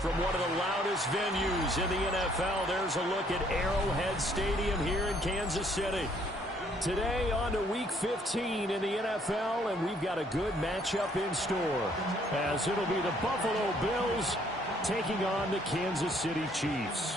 From one of the loudest venues in the NFL, there's a look at Arrowhead Stadium here in Kansas City. Today on to Week 15 in the NFL, and we've got a good matchup in store, as it'll be the Buffalo Bills taking on the Kansas City Chiefs.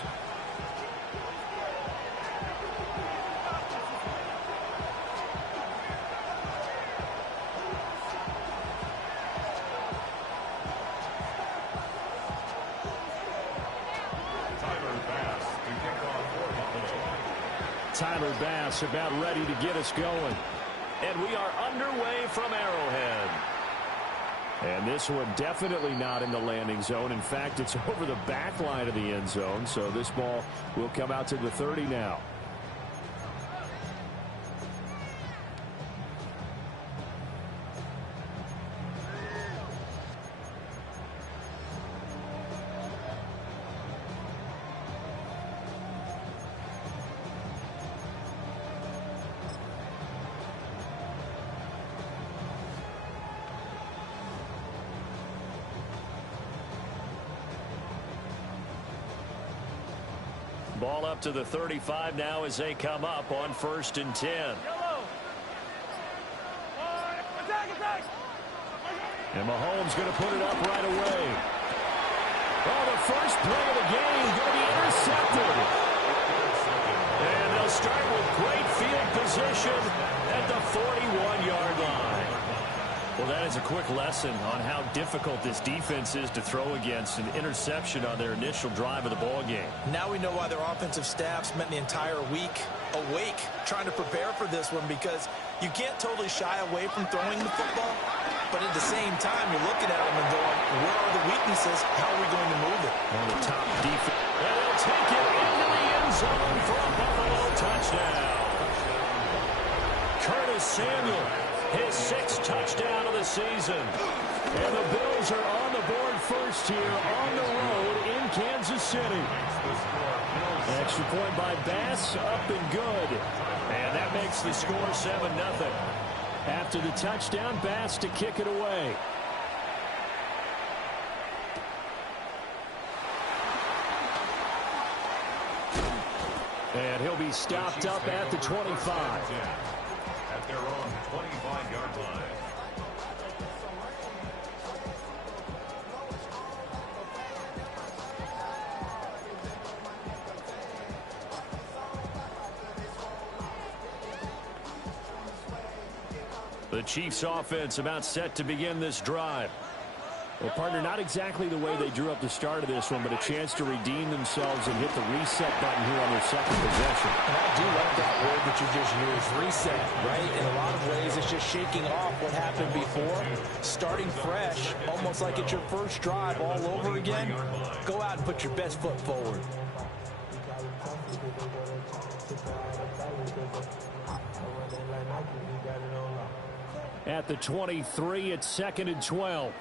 Tyler Bass about ready to get us going. And we are underway from Arrowhead. And this one definitely not in the landing zone. In fact, it's over the back line of the end zone. So this ball will come out to the 30 now. Ball up to the 35 now as they come up on 1st and 10. And Mahomes going to put it up right away. Oh, the first play of the game going to be intercepted. And they'll start with great field position at the 41-yard line. Well, that is a quick lesson on how difficult this defense is to throw against. An interception on their initial drive of the ball game. Now we know why their offensive staff spent the entire week awake trying to prepare for this one, because you can't totally shy away from throwing the football, but at the same time you're looking at them and going, where are the weaknesses? How are we going to move it? On the top defense. And they'll take it into the end zone for a Buffalo touchdown. Curtis Samuel, his 6th touchdown of the season. And the Bills are on the board first here on the road in Kansas City. Extra point by Bass, up and good. And that makes the score 7-0. After the touchdown, Bass to kick it away. And he'll be stopped up at the 25. At their own 25-yard line. The Chiefs offense about set to begin this drive. Well, partner, not exactly the way they drew up the start of this one, but a chance to redeem themselves and hit the reset button here on their second possession. And I do like that word that you just used, reset, right? In a lot of ways, it's just shaking off what happened before, starting fresh, almost like it's your first drive all over again. Go out and put your best foot forward. At the 23, it's 2nd and 12.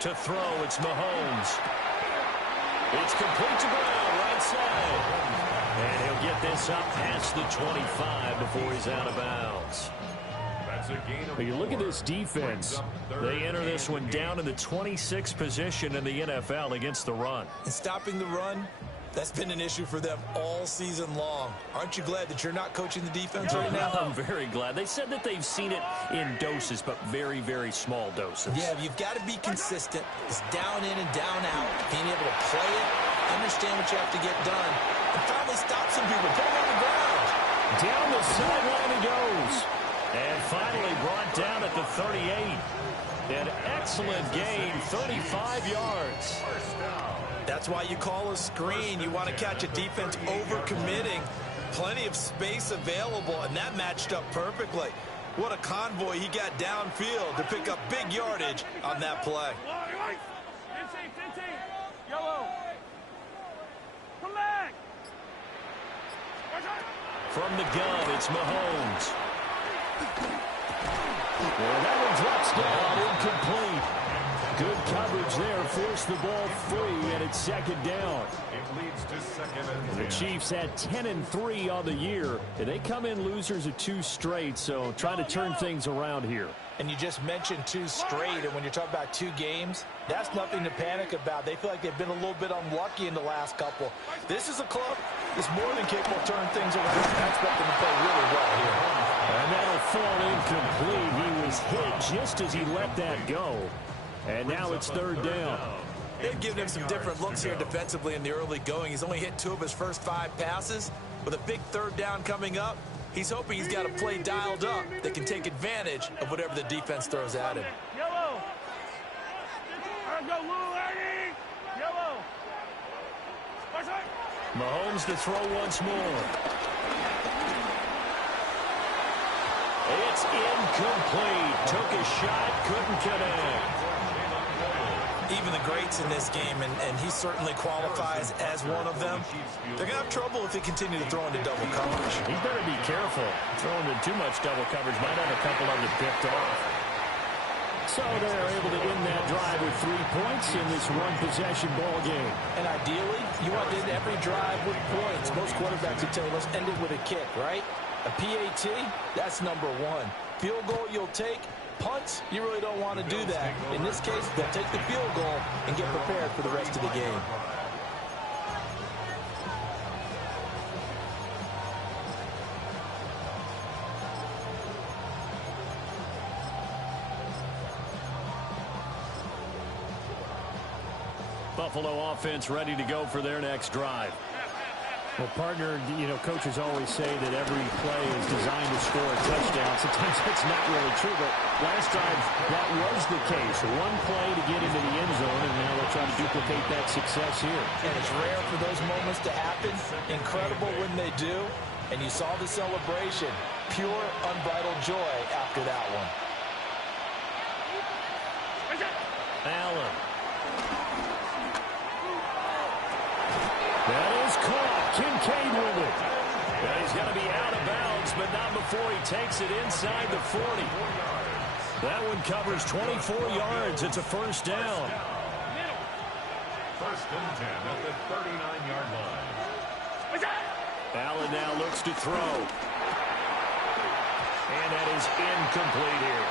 To throw, it's Mahomes. It's complete to Brown, right side. And he'll get this up past the 25 before he's out of bounds. But you look at this defense. They enter this one down in the 26th position in the NFL against the run. And stopping the run, that's been an issue for them all season long. Aren't you glad that you're not coaching the defense right now? I'm very glad. They said that they've seen it in doses, but very, very small doses. Yeah, you've got to be consistent. It's down in and down out. Being able to play it, understand what you have to get done, and finally stop some people. Put them on the ground. Down the sideline he goes. And finally brought down at the 38. An excellent gain, 35 yards. That's why you call a screen. You want to catch a defense overcommitting. Plenty of space available, and that matched up perfectly. What a convoy he got downfield to pick up big yardage on that play. From the gun, it's Mahomes. Well, that one drops down, incomplete. Good coverage there, forced the ball free, and it's 2nd down. It leads to 2nd and 3. The Chiefs had 10-3 on the year, and they come in losers of 2 straight, so trying to turn things around here. And you just mentioned 2 straight, and when you're talking about 2 games, that's nothing to panic about. They feel like they've been a little bit unlucky in the last couple. This is a club that's more than capable of turning things around. I expect them to play really well here. And that'll fall incomplete. He was hit just as he let that go. And now it's 3rd down. They've given him some different looks here defensively in the early going. He's only hit 2 of his first 5 passes. With a big 3rd down coming up, he's hoping he's got a play dialed up that can take advantage of whatever the defense throws at him. Yellow. Go, Lou, yellow. Mahomes to throw once more. It's incomplete. Took a shot, couldn't connect. Even the greats in this game, and he certainly qualifies as one of them, they're going to have trouble if they continue to throw into double coverage. He better be careful. Throwing into too much double coverage might have a couple of them picked off. So they're able to end that drive with 3 points in this one-possession ball game. And ideally, you want to end every drive with points. Most quarterbacks would tell you, let's end it with a kick, right? A PAT, that's number 1. Field goal you'll take. Punts, you really don't want to do that. In this case, they'll take the field goal and get prepared for the rest of the game. Buffalo offense ready to go for their next drive. Well, partner, coaches always say that every play is designed to score a touchdown. Sometimes that's not really true, but last drive, that was the case. 1 play to get into the end zone, and now they'll try to duplicate that success here. And it's rare for those moments to happen. Incredible when they do. And you saw the celebration. Pure, unbridled joy after that one. Allen. That is caught. Kincaid with it. Now he's going to be out of bounds, but not before he takes it inside the 40. That one covers 24 yards. It's a 1st down. 1st and 10 at the 39-yard line. Allen now looks to throw. And that is incomplete here.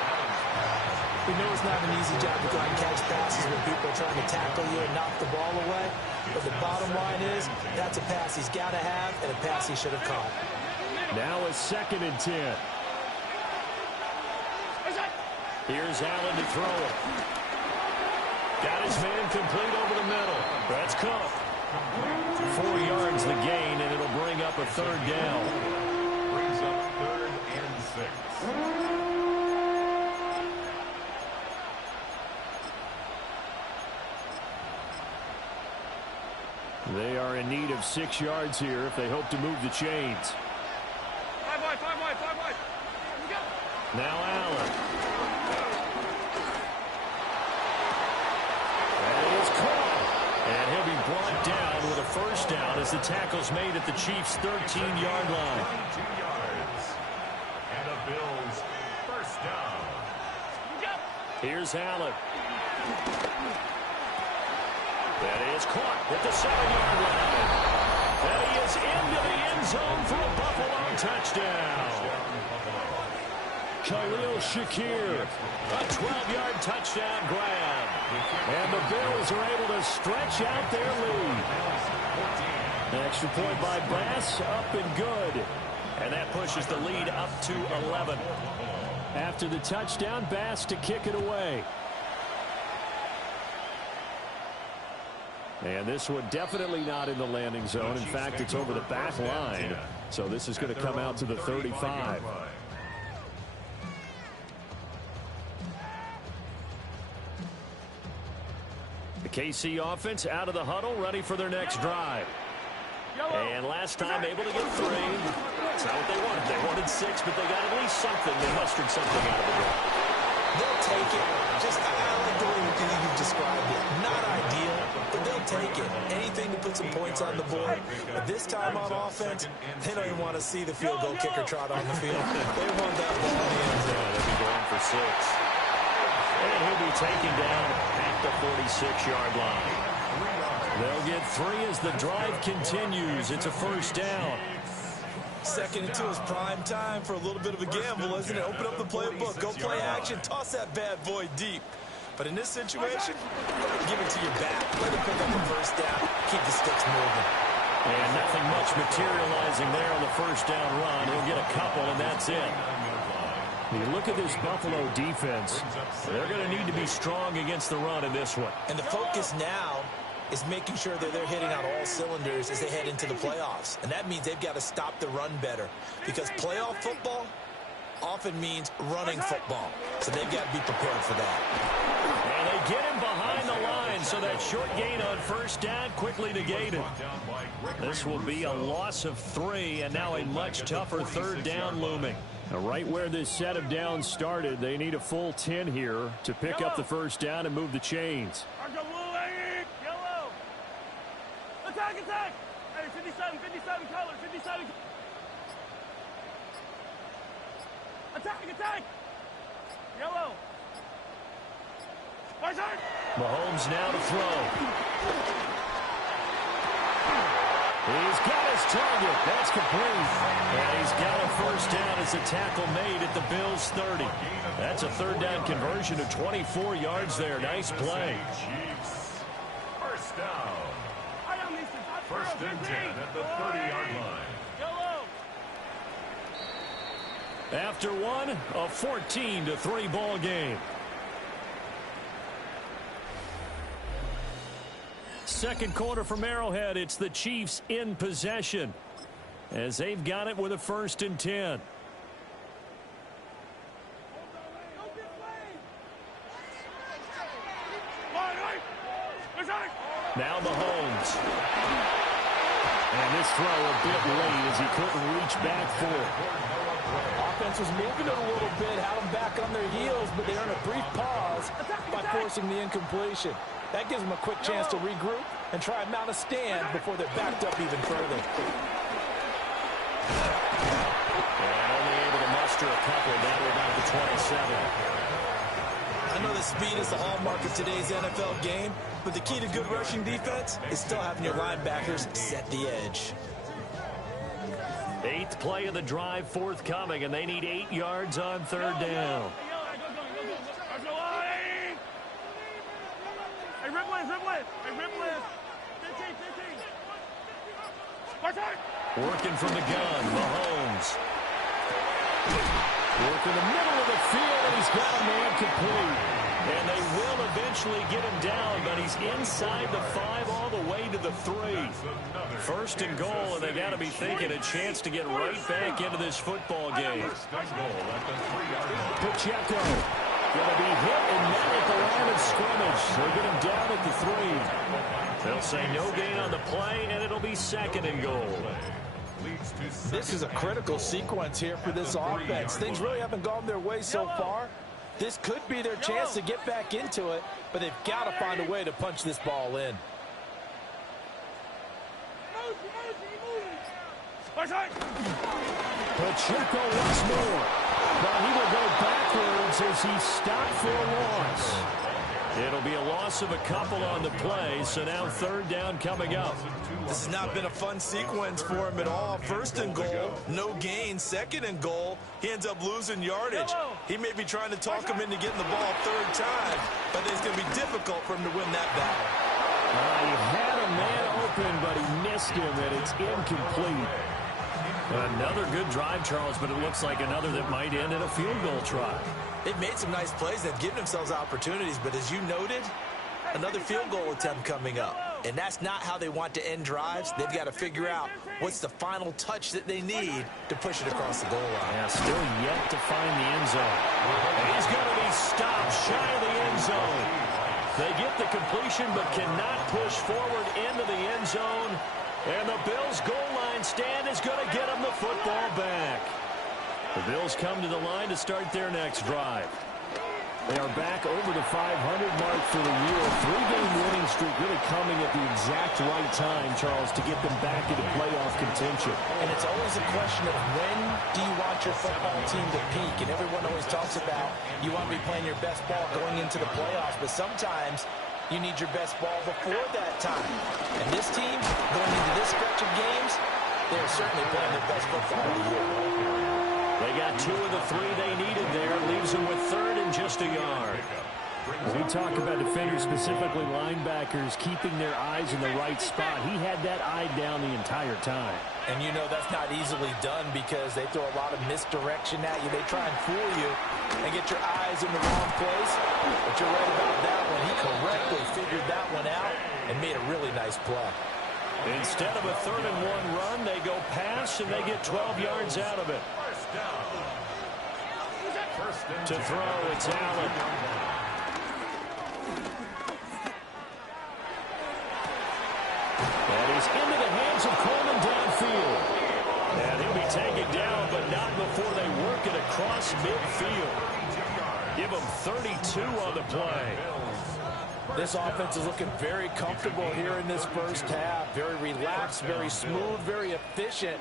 We know it's not an easy job to go and catch passes when people are trying to tackle you and knock the ball away. But the bottom line is, that's a pass he's got to have and a pass he should have caught. Now a 2nd and 10. Here's Allen to throw it. Got his man complete over the middle. That's Cook. 4 yards the gain, and it'll bring up a 3rd down. Brings up 3rd and 6. They are in need of 6 yards here if they hope to move the chains. 5 wide. Now Allen. That is caught. And he'll be brought down with a 1st down as the tackle's made at the Chiefs' 13-yard line. 22 yards. And the Bills' 1st down. Here's Allen. That is caught at the 7-yard line. And he is into the end zone for a Buffalo touchdown. Khalil Shakir, a 12-yard touchdown grab. And the Bills are able to stretch out their lead. An extra point by Bass, up and good. And that pushes the lead up to 11. After the touchdown, Bass to kick it away. And this one definitely not in the landing zone. In fact, it's over the back line. So this is going to come out to the 35. The KC offense out of the huddle, ready for their next drive. And last time able to get 3. That's not what they wanted. They wanted 6, but they got at least something. They mustered something out of the game. They'll take it. Just, I like the way you've described it. Not ideal, but they'll take it. Anything to put some points on the board. But this time on offense, they don't even want to see the field goal kicker trot on the field. They want that ball in the end zone. They'll be going for 6. And he'll be taken down at the 46-yard line. They'll get 3 as the drive continues. It's a first down. Second into his prime time for a little bit of a gamble, isn't it? Open up the playbook, go play action, toss that bad boy deep. But in this situation, give it to your back. Let him pick up the first down. Keep the sticks moving. And nothing much materializing there on the first down run. He'll get a couple, and that's it. You look at this Buffalo defense. They're going to need to be strong against the run in this one. And the focus now is making sure that they're hitting on all cylinders as they head into the playoffs. And that means they've got to stop the run better. Because playoff football often means running football. So they've got to be prepared for that. And they get him behind the line, so that short gain on first down quickly negated. This will be a loss of 3, and now a much tougher third down looming. Now, right where this set of downs started, they need a full 10 here to pick up the first down and move the chains. Yellow. Attack, attack. Hey, 57 color, 57. Attack. Yellow. Mahomes now to throw. He's got his target. That's complete. And he's got a first down as a tackle made at the Bills' 30. That's a third down conversion of 24 yards there. Nice play. First down. First and 10 at the 30-yard line. After one, a 14-3 ball game. Second quarter from Arrowhead. It's the Chiefs in possession as they've got it with a 1st and 10. Now Mahomes. And this throw a bit late as he couldn't reach back for it. Offense was moving it a little bit, had them back on their heels, but they earned a brief pause by forcing the incompletion. That gives them a quick chance to regroup and try and mount a stand before they're backed up even further. And only able to muster a couple down to about the 27. I know that speed is the hallmark of today's NFL game, but the key to good rushing defense is still having your linebackers set the edge. 8th play of the drive forthcoming, and they need 8 yards on third down. Working from the gun, Mahomes. Working the middle of the field, and he's got a man complete. And they will eventually get him down, but he's inside the 5 all the way to the 3. 1st and goal, and they got to be thinking a chance to get right back into this football game. Pacheco going to be hit and met at the line of scrimmage. They'll get him down at the 3. They'll say no gain on the play, and it'll be 2nd and goal. This is a critical sequence here for this offense. Things really haven't gone their way so far. This could be their chance to get back into it, but they've got to find a way to punch this ball in. Pacheco once more. But he will go backwards as he stopped for a loss. It'll be a loss of a couple on the play, so now third down coming up. This has not been a fun sequence for him at all. 1st and goal, no gain. 2nd and goal, he ends up losing yardage. He may be trying to talk him into getting the ball 3rd time, but it's going to be difficult for him to win that battle. He had a man open, but he missed him, and it's incomplete. Another good drive, Charles, but it looks like another that might end in a field goal try. They've made some nice plays. They've given themselves opportunities, but as you noted, another field goal attempt coming up. And that's not how they want to end drives. They've got to figure out what's the final touch that they need to push it across the goal line. Yeah, still yet to find the end zone. And he's going to be stopped shy of the end zone. They get the completion but cannot push forward into the end zone. And the Bills' goal line stand is going to get them the football back. The Bills come to the line to start their next drive. They are back over the 500 mark for the year. 3-game winning streak really coming at the exact right time, Charles, to get them back into playoff contention. And it's always a question of when do you want your football team to peak? And everyone always talks about you want to be playing your best ball going into the playoffs. But sometimes You need your best ball before that time. And this team, going into this stretch of games, they're certainly playing their best football of the year. They got 2 of the 3 they needed there. Leaves them with 3rd and just a yard. We talk about defenders, specifically linebackers, keeping their eyes in the right spot. He had that eye down the entire time. And you know that's not easily done because they throw a lot of misdirection at you. They try and fool you and get your eyes in the wrong place. But you're right about that one. He correctly figured that one out and made a really nice play. Instead of a 3rd and 1 run, they go pass and they get 12 yards out of it. To throw, it's Allen. And he's into the hands of Coleman downfield. And he'll be taken down, but not before they work it across midfield. Give him 32 on the play. This offense is looking very comfortable here in this first half. Very relaxed, very smooth, very efficient.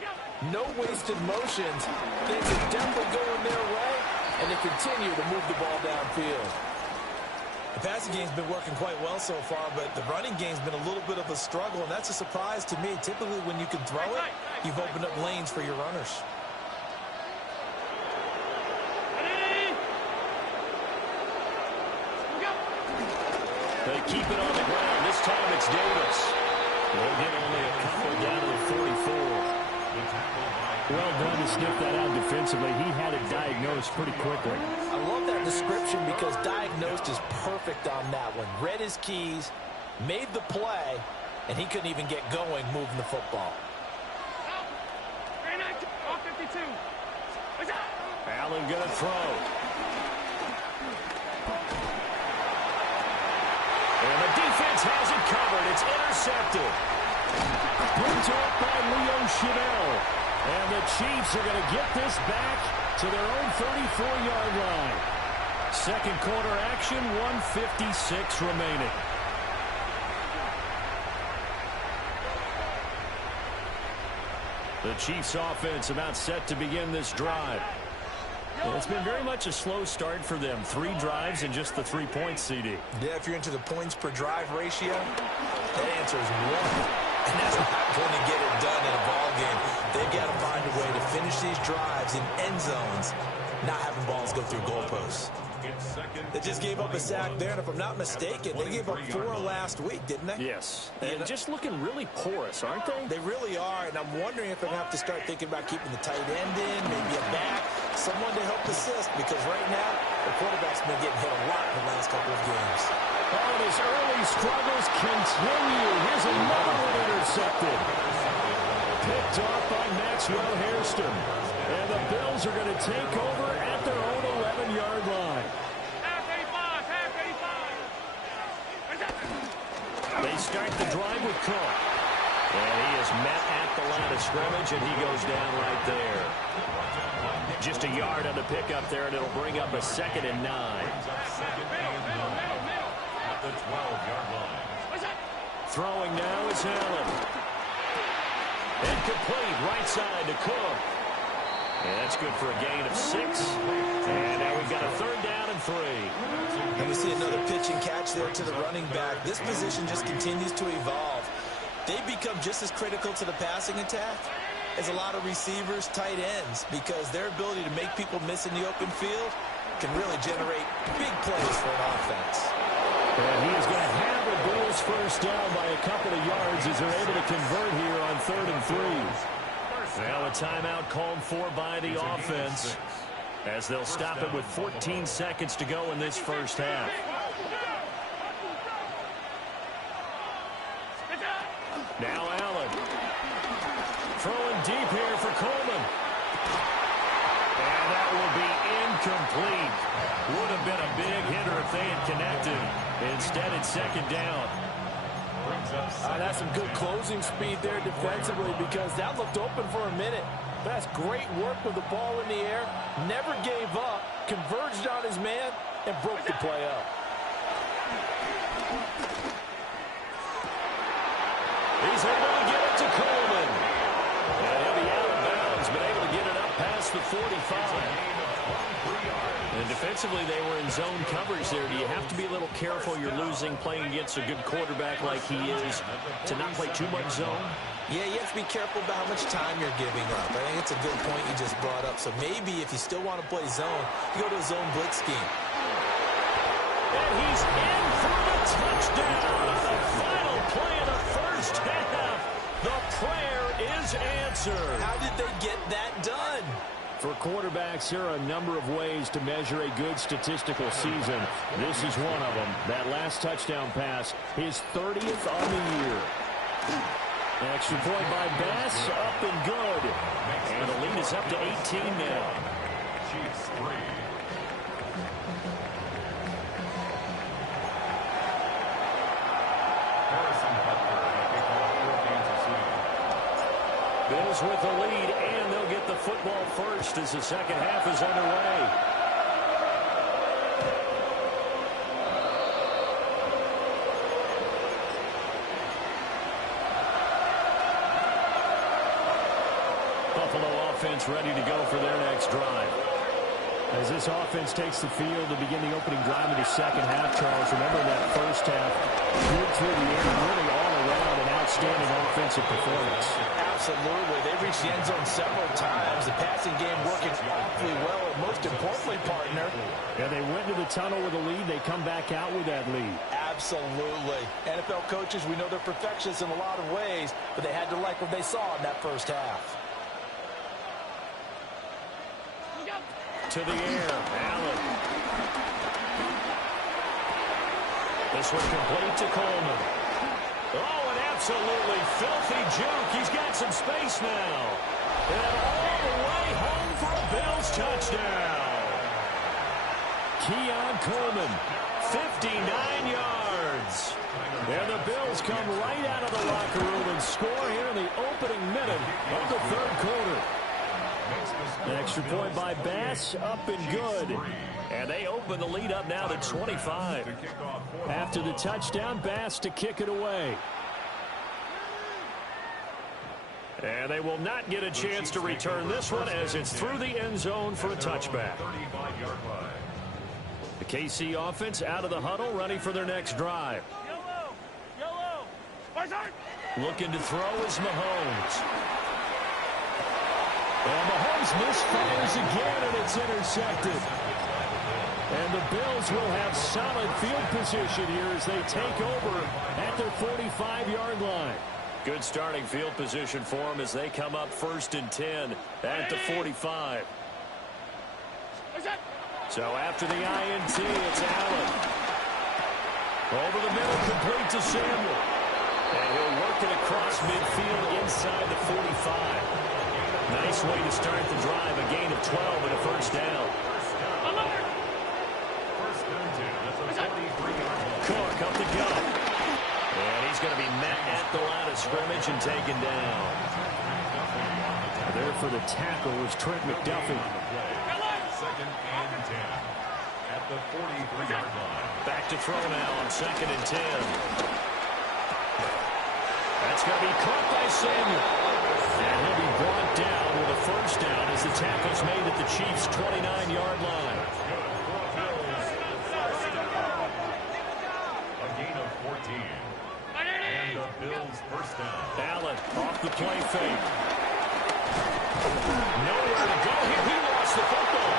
No wasted motions. Things are definitely going their way, and they continue to move the ball downfield. The passing game's been working quite well so far, but the running game's been a little bit of a struggle, and that's a surprise to me. Typically, when you can throw it, you've opened up lanes for your runners. They keep it on the ground. This time it's Davis. They'll get only a couple down to the 44. Well done to sniff that out defensively. He had it diagnosed pretty quickly. I love that description because diagnosed is perfect on that one. Read his keys, made the play, and he couldn't even get going moving the football. Allen going to throw. And the defense has it covered. It's intercepted. Picked up by Leo Chanel. And the Chiefs are going to get this back to their own 34-yard line. Second quarter action, 1:56 remaining. The Chiefs offense about set to begin this drive. Well, it's been very much a slow start for them. 3 drives and just the 3 points, CD. Yeah, if you're into the points per drive ratio, that answer is 1. And that's not going to get it done in a ball game. They've got to find a way to finish these drives in end zones, not having balls go through goalposts. They just gave up a sack there, and if I'm not mistaken, they gave up 4 last week, didn't they? Yes. And just looking really porous, aren't they? They really are, and I'm wondering if they're going to have to start thinking about keeping the tight end in, maybe a back, someone to help assist, because right now, the quarterback's been getting hit a lot in the last couple of games. Oh, his early struggles continue. Here's another one intercepted. Picked off by Maxwell Hairston. And the Bills are going to take over at their own 11-yard line. They start the drive with Cook. And he is met at the line of scrimmage, and he goes down right there. Just a yard on the pickup there, and it'll bring up a 2nd and 9. At the 12-yard line. Throwing now is Allen. Incomplete, right side to Cook. And that's good for a gain of 6. And now we've got a 3rd down and 3. And we see another pitch and catch there to the running back. This position just continues to evolve. They become just as critical to the passing attack as a lot of receivers, tight ends, because their ability to make people miss in the open field can really generate big plays for an offense. And he is going to have the Bills first down by a couple of yards as they're able to convert here on 3rd and 3. Now a timeout called for by the offense as they'll stop it with 14 seconds to go in this first half. Now Allen. Throwing deep here for Coleman. And that will be incomplete. Would have been a big hitter if they had connected. Instead, it's 2nd down. That's some good closing speed there defensively because that looked open for a minute. That's great work with the ball in the air. Never gave up, converged on his man, and broke the play up. He's able to get it to Coleman. And he'll be out of bounds, but able to get it up past the 45. And defensively, they were in zone coverage there. Do you have to be a little careful? You're losing playing against a good quarterback like he is to not play too much zone? Yeah, you have to be careful about how much time you're giving up. I think it's a good point you just brought up. So maybe if you still want to play zone, you go to a zone blitz scheme. And he's in for the touchdown on the final play of the first half. The prayer is answered. How did they get that done? For quarterbacks, there are a number of ways to measure a good statistical season. This is one of them. That last touchdown pass, his 30th on the year. Extra point by Bass, up and good. And the lead is up to 18 now. Chiefs 3. Bills with the lead, and they'll get the football first as the second half is underway. Buffalo offense ready to go for their next drive. As this offense takes the field to begin the opening drive of the second half, Charles, remember that first half, good through the air, really all around an outstanding offensive performance. Absolutely. They reached the end zone several times. The passing game working awfully well, and most importantly, partner. Yeah, they went to the tunnel with a lead. They come back out with that lead. Absolutely. NFL coaches, we know they're perfectionists in a lot of ways, but they had to like what they saw in that first half. To the air, Allen. This one complete to Coleman. Oh, an absolutely filthy juke. He's got some space now. And all the way home for a Bills touchdown. Keon Coleman, 59 yards. And the Bills come right out of the locker room and score here in the opening minute of the third quarter. Extra point by Bass, up and good. And they open the lead up now to 25. After the touchdown, Bass to kick it away. And they will not get a chance to return this one as it's through the end zone for a touchback. The KC offense out of the huddle, ready for their next drive. Looking to throw is Mahomes. And Mahomes misfires again, and it's intercepted. And the Bills will have solid field position here as they take over at their 45-yard line. Good starting field position for them as they come up 1st and 10 at the 45. So after the INT, it's Allen. Over the middle, complete to Samuel. And he'll work it across midfield inside the 45. Nice way to start the drive, a gain of 12 and a first down. Cook up the gut. And he's going to be met at the line of scrimmage and taken down. There for the tackle was Trent McDuffie. 2nd and 10 at the 43-yard line. Back to throw now on 2nd and 10. That's going to be caught by Samuel. And he'll be brought down with a first down as the tackle's made at the Chiefs' 29-yard line. A gain of 14. And the Bills first down. Allen off the play fake. Nowhere to go here. He lost the football.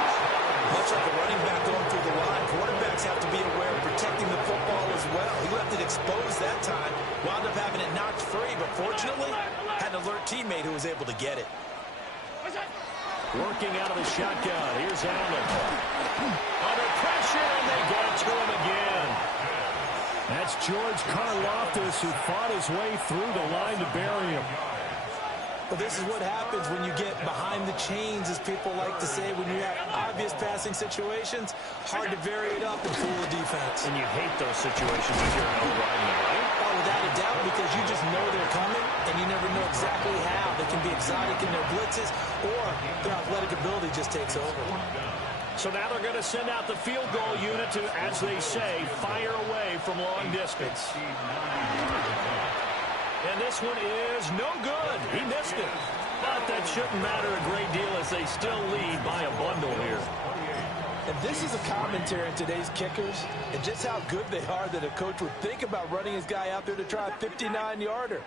Much like a running back going through the line, quarterbacks have to be aware of protecting the football as well. He left it exposed that time, wound up having it knocked free, but fortunately, had an alert teammate who was able to get it. Working out of the shotgun. Here's Allen. Under pressure, and they get to him again. That's George Karlaftis who fought his way through the line to bury him. Well, this is what happens when you get behind the chains, as people like to say, when you have obvious passing situations. Hard to vary it up and fool the defense. And you hate those situations if you're an O-lineman, right? Oh, without a doubt, because you just know they're coming, and you never know exactly how. They can be exotic in their blitzes, or their athletic ability just takes over. So now they're going to send out the field goal unit to, as they say, fire away from long distance. And this one is no good. He missed it. But that shouldn't matter a great deal as they still lead by a bundle here. And this is a commentary on today's kickers and just how good they are that a coach would think about running his guy out there to try a 59-yarder.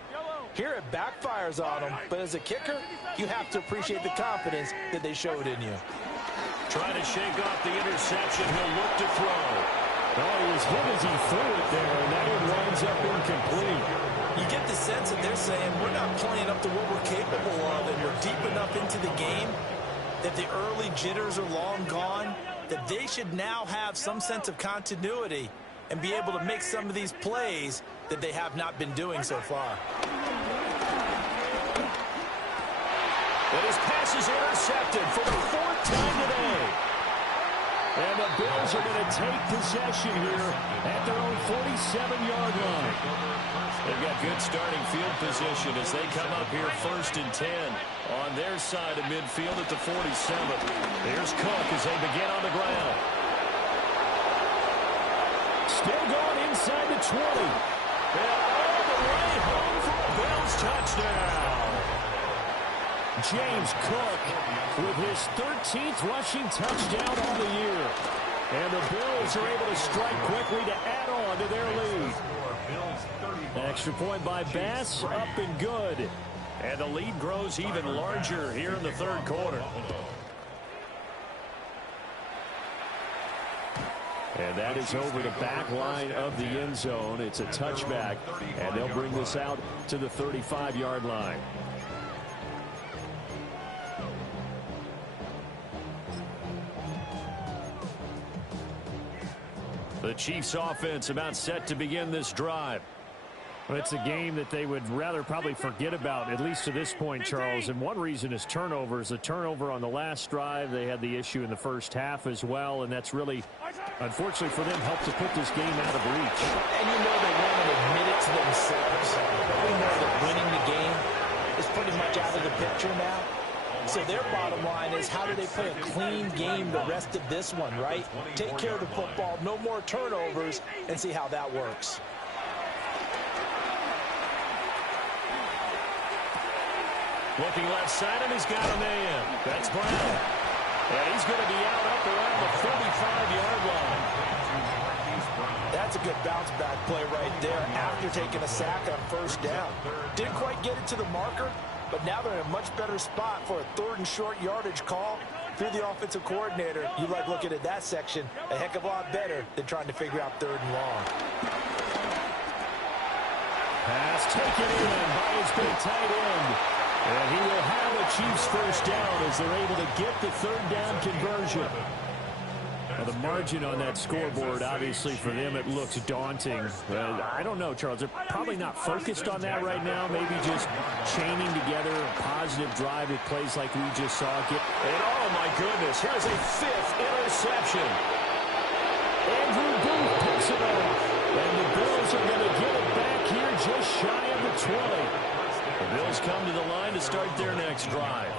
Here it backfires on him, but as a kicker, you have to appreciate the confidence that they showed in you. Trying to shake off the interception. He'll look to throw. Oh, he was hit as he threw it there, and that one winds up incomplete. You get the sense that they're saying we're not playing up to what we're capable of, and we're deep enough into the game that the early jitters are long gone, that they should now have some sense of continuity and be able to make some of these plays that they have not been doing so far. But his pass is intercepted for the 4th time today. And the Bills are going to take possession here at their own 47-yard line. They've got good starting field position as they come up here 1st and 10 on their side of midfield at the 47. Here's Cook as they begin on the ground. Still going inside the 20. And all the way home for a Bills touchdown. James Cook with his 13th rushing touchdown on the year. And the Bills are able to strike quickly to add on to their lead. Extra point by Bass, up and good. And the lead grows even larger here in the 3rd quarter. And that is over the back line of the end zone. It's a touchback, and they'll bring this out to the 35-yard line. The Chiefs offense about set to begin this drive. Well, it's a game that they would rather probably forget about, at least to this point, Charles. And one reason is turnovers. A turnover on the last drive. They had the issue in the first half as well, and that's really, unfortunately for them, helped to put this game out of reach. And you know they won't admit it to themselves, but we know that winning the game is pretty much out of the picture now. So their bottom line is, how do they play a clean game the rest of this one, right? Take care of the football, no more turnovers, and see how that works. Looking left side, and he's got a man. That's Brown. And he's going to be out up around the 45-yard line. That's a good bounce-back play right there after taking a sack on 1st down. Didn't quite get it to the marker, but now they're in a much better spot for a 3rd and short yardage call. If you're the offensive coordinator, you like looking at that section a heck of a lot better than trying to figure out 3rd and long. Pass taken in by his big tight end. And he will have a Chiefs 1st down as they're able to get the 3rd down conversion. Now, the margin on that scoreboard, obviously, for them, it looks daunting. I don't know, Charles. They're probably not focused on that right now. Maybe just chaining together a positive drive with plays like we just saw. And oh, my goodness, here's a 5th interception. Andrew Booth picks it up. And the Bills are going to get it back here just shy of the 20. The Bills come to the line to start their next drive.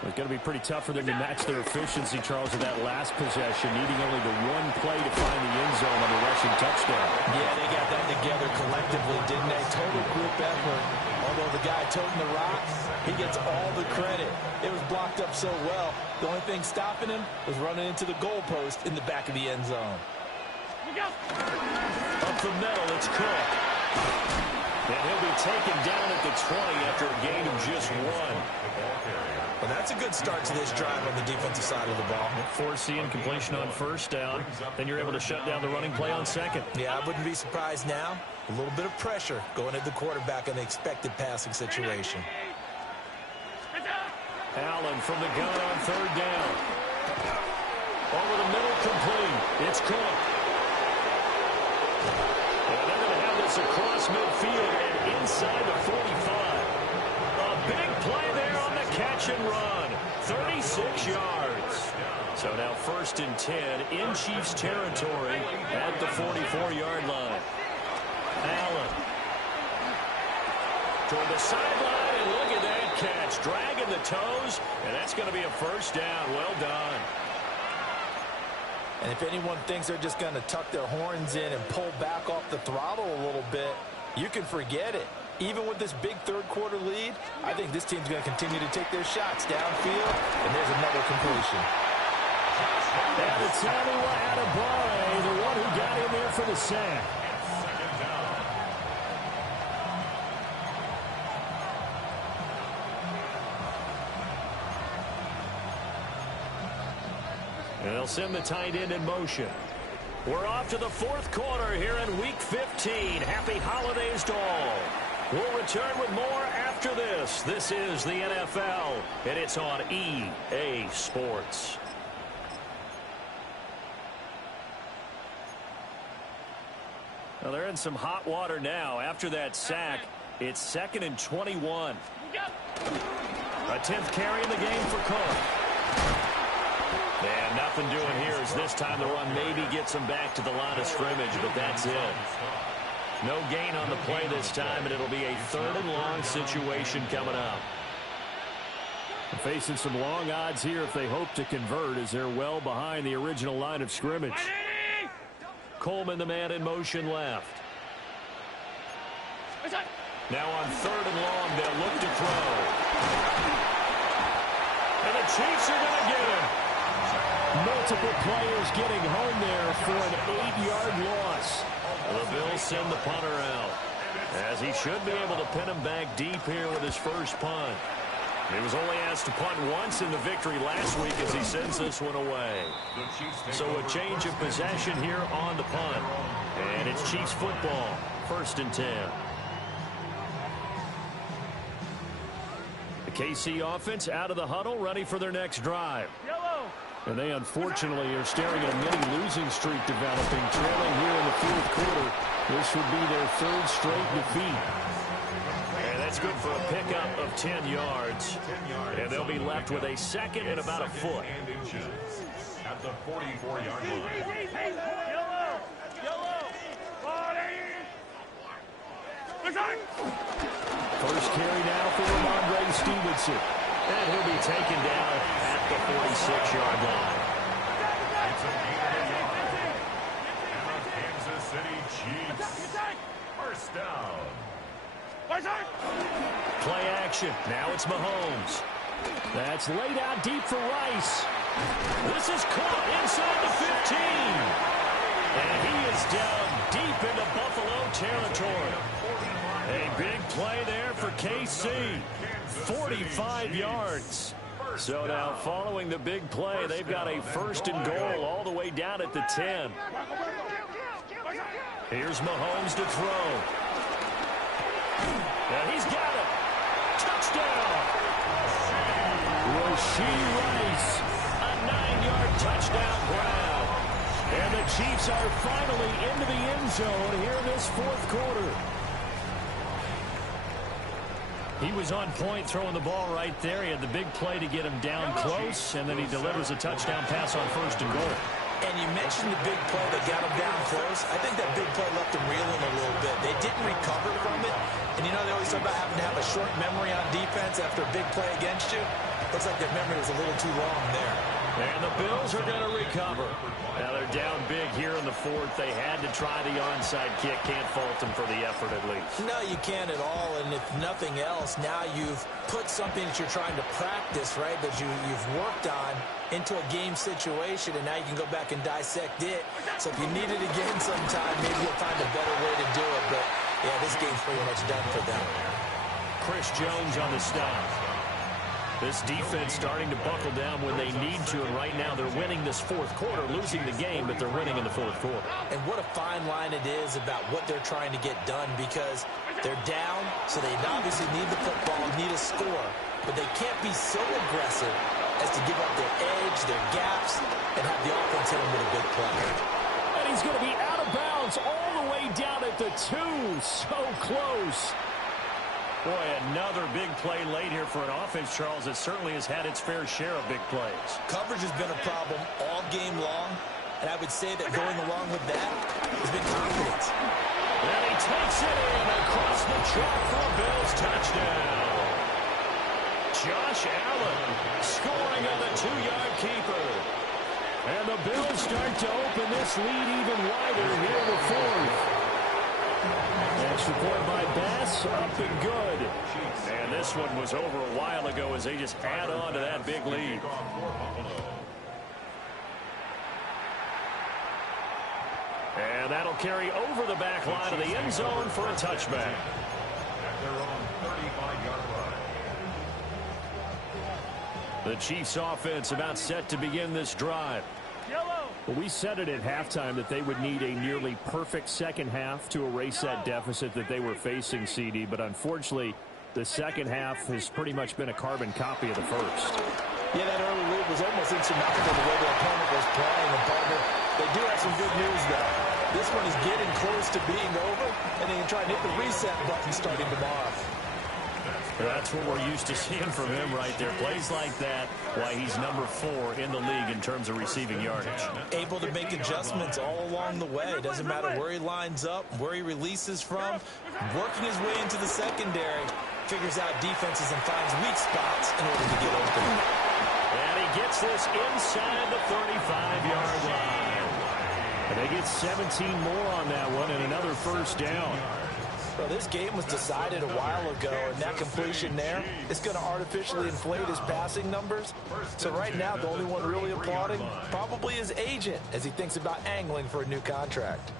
It's going to be pretty tough for them to match their efficiency, Charles, of that last possession, needing only the one play to find the end zone on the rushing touchdown. Yeah, they got that together collectively, didn't they? Total group effort. Although the guy toting the rock, he gets all the credit. It was blocked up so well. The only thing stopping him was running into the goalpost in the back of the end zone. Up the middle, it's Cook. And he'll be taken down at the 20 after a gain of just 1. Well, that's a good start to this drive on the defensive side of the ball. Forcing completion on 1st down. Then you're able to shut down the running play on 2nd. Yeah, I wouldn't be surprised now. A little bit of pressure going at the quarterback in the expected passing situation. Allen from the gun on 3rd down. Over the middle, complete. It's Cook. And they're going to have this across midfield and inside the 45. A big play there on the catch and run. 36 yards. So now 1st and 10 in Chiefs territory at the 44-yard line. Allen toward the sideline, and look at that catch. Dragging the toes, and that's going to be a 1st down. Well done. And if anyone thinks they're just going to tuck their horns in and pull back off the throttle a little bit, you can forget it. Even with this big 3rd quarter lead, I think this team's going to continue to take their shots downfield, and there's another completion. And it's Samuel Adebawore, the one who got in there for the sack. And they'll send the tight end in motion. We're off to the fourth quarter here in Week 15. Happy holidays to all. We'll return with more after this. This is the NFL, and it's on EA Sports. Well, they're in some hot water now. After that sack, it's 2nd and 21. A 10th carry in the game for Cook. And nothing doing here as this time the run maybe gets him back to the line of scrimmage, but that's it. No gain on the play this time, and it'll be a 3rd and long situation coming up. Facing some long odds here if they hope to convert as they're well behind the original line of scrimmage. Coleman, the man in motion left. Now on 3rd and long, they'll look to throw. And the Chiefs are going to get him. Multiple players getting home there for an 8-yard loss. The Bills send the punter out, as he should be able to pin him back deep here with his first punt. He was only asked to punt once in the victory last week as he sends this one away. So a change of possession here on the punt. And it's Chiefs football, 1st and 10. The KC offense out of the huddle, ready for their next drive. And they unfortunately are staring at a mini losing streak developing, trailing here in the 4th quarter. This would be their 3rd straight defeat. And that's good for a pickup of 10 yards. And they'll be left with a 2nd and about a foot. At the 44-yard line. First carry now for Ramondre Stevenson. And he'll be taken down at the 46-yard line. It's a gain of 8. And the Kansas City Chiefs. First down. Play action. Now it's Mahomes. That's laid out deep for Rice. This is caught inside the 15. And he is down deep into Buffalo territory. A big play there for KC. 45 yards. So now following the big play, they've got a 1st and goal all the way down at the 10. Here's Mahomes to throw. And he's got it. Touchdown. Rashee Rice. A 9-yard touchdown grab. And the Chiefs are finally into the end zone here in this 4th quarter. He was on point throwing the ball right there. He had the big play to get him down close, and then he delivers a touchdown pass on 1st and goal. And you mentioned the big play that got him down close. I think that big play left him reeling a little bit. They didn't recover from it. And you know they always talk about having to have a short memory on defense after a big play against you. Looks like their memory was a little too long there. And the Bills are going to recover. Now they're down big here in the 4th. They had to try the onside kick. Can't fault them for the effort at least. No, you can't at all. And if nothing else, now you've put something that you're trying to practice, right, that you've worked on into a game situation, and now you can go back and dissect it. So if you need it again sometime, maybe you'll find a better way to do it. But, yeah, this game's pretty much done for them. Chris Jones on the stop. This defense starting to buckle down when they need to, and right now they're winning this 4th quarter, losing the game, but they're winning in the 4th quarter. And what a fine line it is about what they're trying to get done, because they're down, so they obviously need the football, need a score, but they can't be so aggressive as to give up their edge, their gaps, and have the offense hit them with a big play. And he's going to be out of bounds all the way down at the 2. So close. Boy, another big play late here for an offense, Charles, that certainly has had its fair share of big plays. Coverage has been a problem all game long, and I would say that going along with that has been confidence. And he takes it in across the track for a Bills touchdown. Josh Allen scoring on the 2-yard keeper. And the Bills start to open this lead even wider here in the 4th. Extra point by Bass, up and good. And this one was over a while ago as they just add on to that big lead. And that'll carry over the back line of the end zone for a touchback. At their own 35-yard line. The Chiefs offense about set to begin this drive. Well, we said it at halftime that they would need a nearly perfect second half to erase that deficit that they were facing, CD. But unfortunately, the second half has pretty much been a carbon copy of the first. Yeah, that early lead was almost insurmountable the way the opponent was playing. And partner, they do have some good news, though. This one is getting close to being over, and they can try and hit the reset button starting tomorrow. That's what we're used to seeing from him right there. Plays like that, why he's number 4 in the league in terms of receiving yardage. Able to make adjustments all along the way. Doesn't matter where he lines up, where he releases from. Working his way into the secondary, figures out defenses and finds weak spots in order to get open. And he gets this inside the 35-yard line. And they get 17 more on that one and another first down. Well, this game was decided a while ago, and that completion there is going to artificially inflate his passing numbers. So right now, the only one really applauding probably his agent as he thinks about angling for a new contract.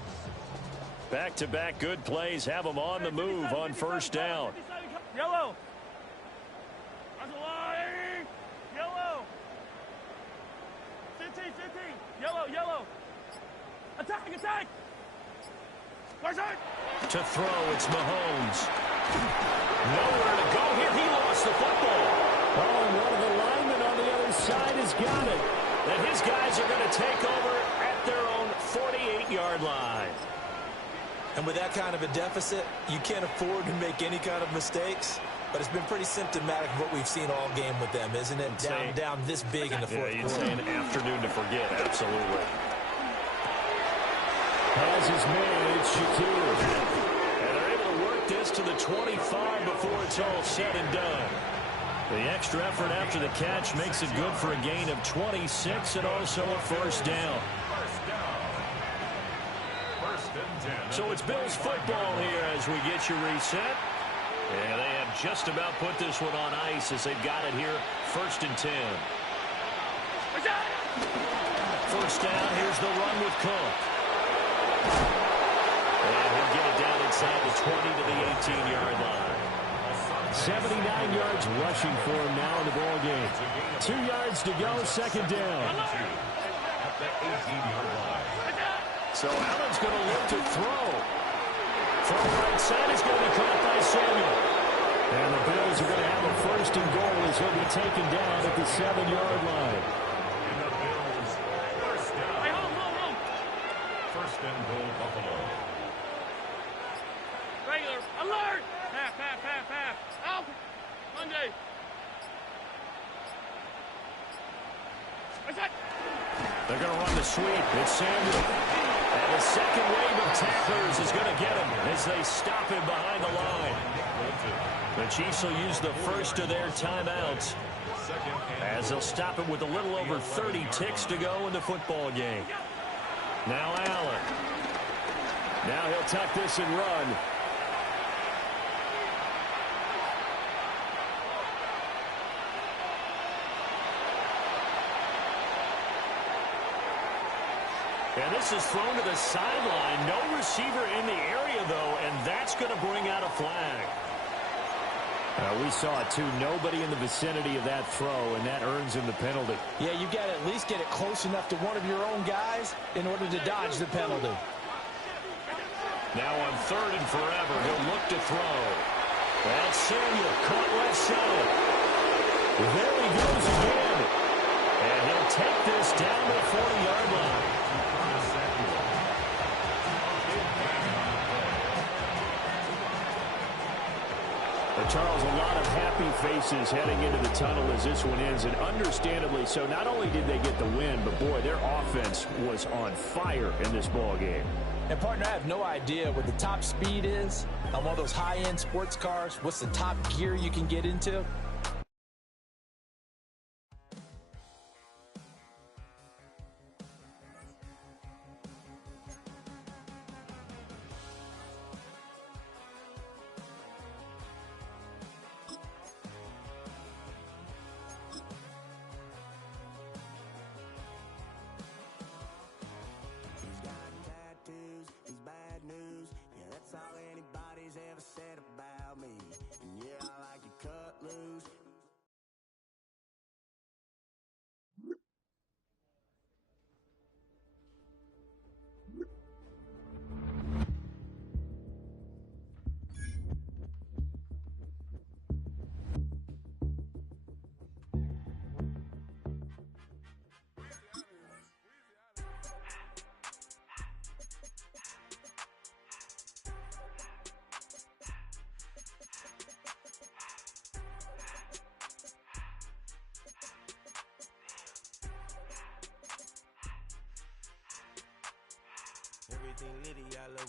Back-to-back good plays have him on the move on first down. Yellow. That's a line. Yellow. 15. Yellow. Attack. To throw, it's Mahomes. Nowhere to go here. He lost the football. Oh, and one of the linemen on the other side has got it. And his guys are going to take over at their own 48-yard line. And with that kind of a deficit, you can't afford to make any kind of mistakes. But it's been pretty symptomatic of what we've seen all game with them, isn't it? Down this big in the fourth quarter. You'd say an afternoon to forget, absolutely. Has his man, it's Shakir. And they're able to work this to the 25 before it's all said and done. The extra effort after the catch makes it good for a gain of 26 and also a first down. So it's Bills football here as we get you reset. And they have just about put this one on ice as they've got it here, 1st and 10. First down, here's the run with Cook. And he'll get it down inside the 20 to the 18-yard line. 79 yards rushing for him now in the ball game. 2 yards to go, second down. At the 18-yard line. So Allen's going to look to throw. From the right side is going to be caught by Samuel. And the Bills are going to have a first and goal as he'll be taken down at the 7-yard line. And the Bills, first down. Hey, hold. First and goal, Buffalo. Regular. Alert. Half. Out. Monday. They're going to run the sweep. It's Samuel. And the second wave of tacklers is going to get him as they stop him behind the line. The Chiefs will use the first of their timeouts as they'll stop it with a little over 30 ticks to go in the football game. Now Allen. Now he'll tuck this and run. And this is thrown to the sideline. No receiver in the area, though, and that's going to bring out a flag. We saw it, too. Nobody in the vicinity of that throw, and that earns him the penalty. Yeah, you got to at least get it close enough to one of your own guys in order to dodge the penalty. Now on 3rd and forever, he'll look to throw. That's Samuel, caught left side. There he goes again. And he'll take this down the 40-yard line. Charles, a lot of happy faces heading into the tunnel as this one ends, and understandably so. Not only did they get the win, but boy, their offense was on fire in this ball game. And partner, I have no idea what the top speed is on one of those high-end sports cars. What's the top gear you can get into?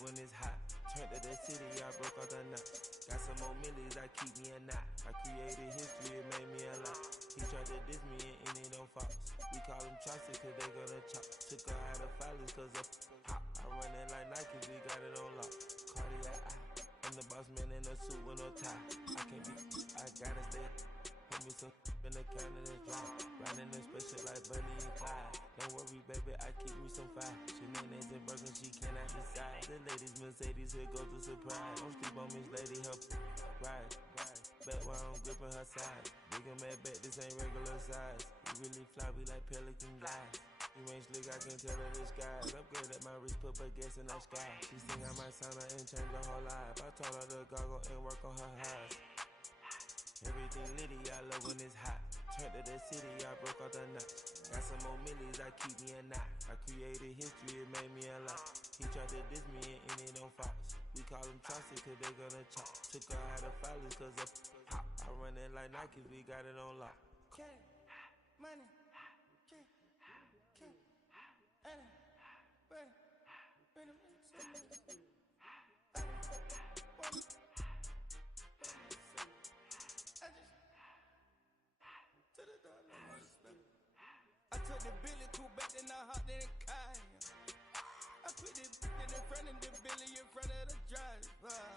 love when it's hot. Turned to the city, I broke all the knots. Got some more millies, I keep me a knot. I created history, it made me a lot. He tried to diss me and it don't false. We call them Chaucer cause they gonna chop. Took her out of filers cause of pop. I run it like Nike, we got it on lock. Cardiac eye. I'm the boss man in a suit with no tie. I can't be, I gotta stay. Put me some in the can of this dry. Riding in spaceship like Bunny and Clyde. Don't worry, baby, I keep me some fire. She names and Birkin, she cannot decide. The ladies, Mercedes, here goes the surprise. Don't sleep on Miss Lady, help ride. Back while I'm gripping her side. Big and mad back, this ain't regular size. You really fly, we like pelican guys. You ain't slick, I can tell her the skies. Upgrade at my wrist, put her gas in the sky. She think I might sign her and change her whole life. I told her to goggle and work on her highs. Everything litty, I love when it's hot. Turned to the city, I broke all the knots. Got some more millies, I keep me a knot. I created history, it made me a lot. He tried to diss me and it don't false. We call them Chaucer cause they gonna chop. Took her out of filers cause of pop. I run it like Nike, we got it on lock. Cash, money, cash, money, money, money, I took the Billy cool back and I hopped in the car. I put the in front of the Billy in front of the driver.